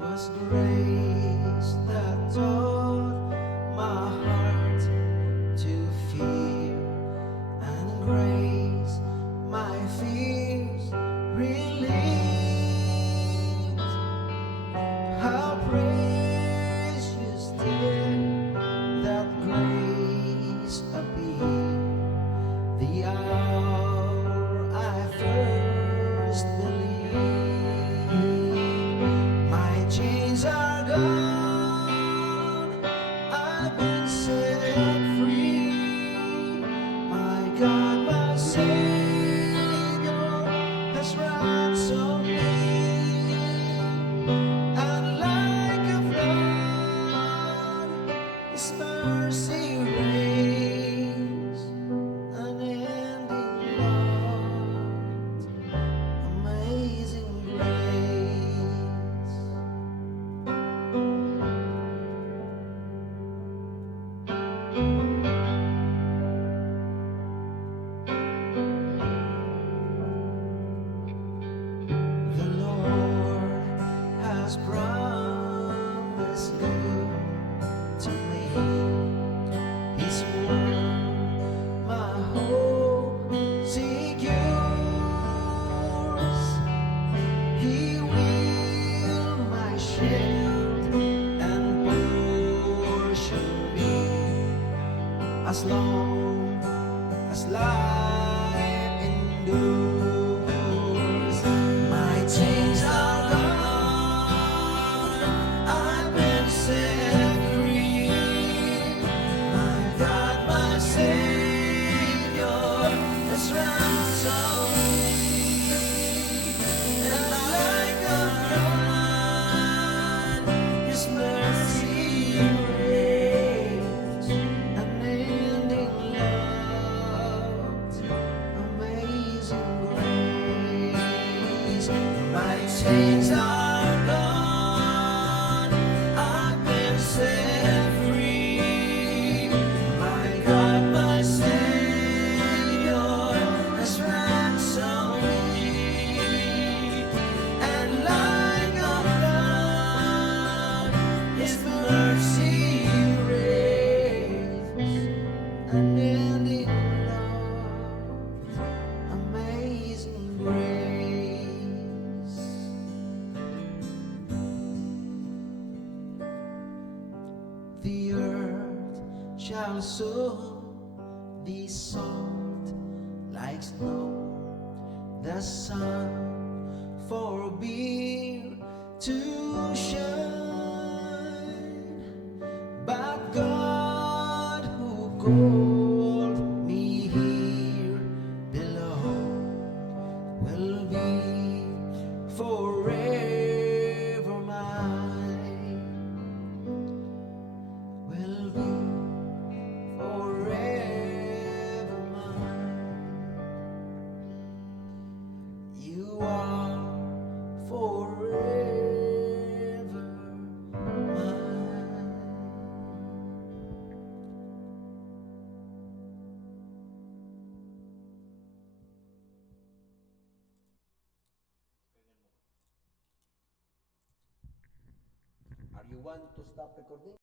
'Twas grace that taught my heart to fear, and grace my fears relieved. How precious did that grace appear, the hour I first believed. My chains are gone, I've been set free. My God, my Savior has ransomed me, and like a flood, His mercy reigns, unending love, amazing grace. The Lord has promised good to me. His word, my hope secures. He will my shield and portion be, as long as life endures. My chains are gone, I've been set free. My God, my Savior has ransomed me, and like a flood, His mercy reigns, unending love, amazing grace. My chains are gone, I've been set free. My God, my Savior has ransomed me, and like a flood, His mercy reigns, unending love, amazing grace. The earth shall soon be soft like snow, the sun forbid to shine, but God who called me here below will be forever mine, will be forever mine. You are forever mine. Are you want to stop recording?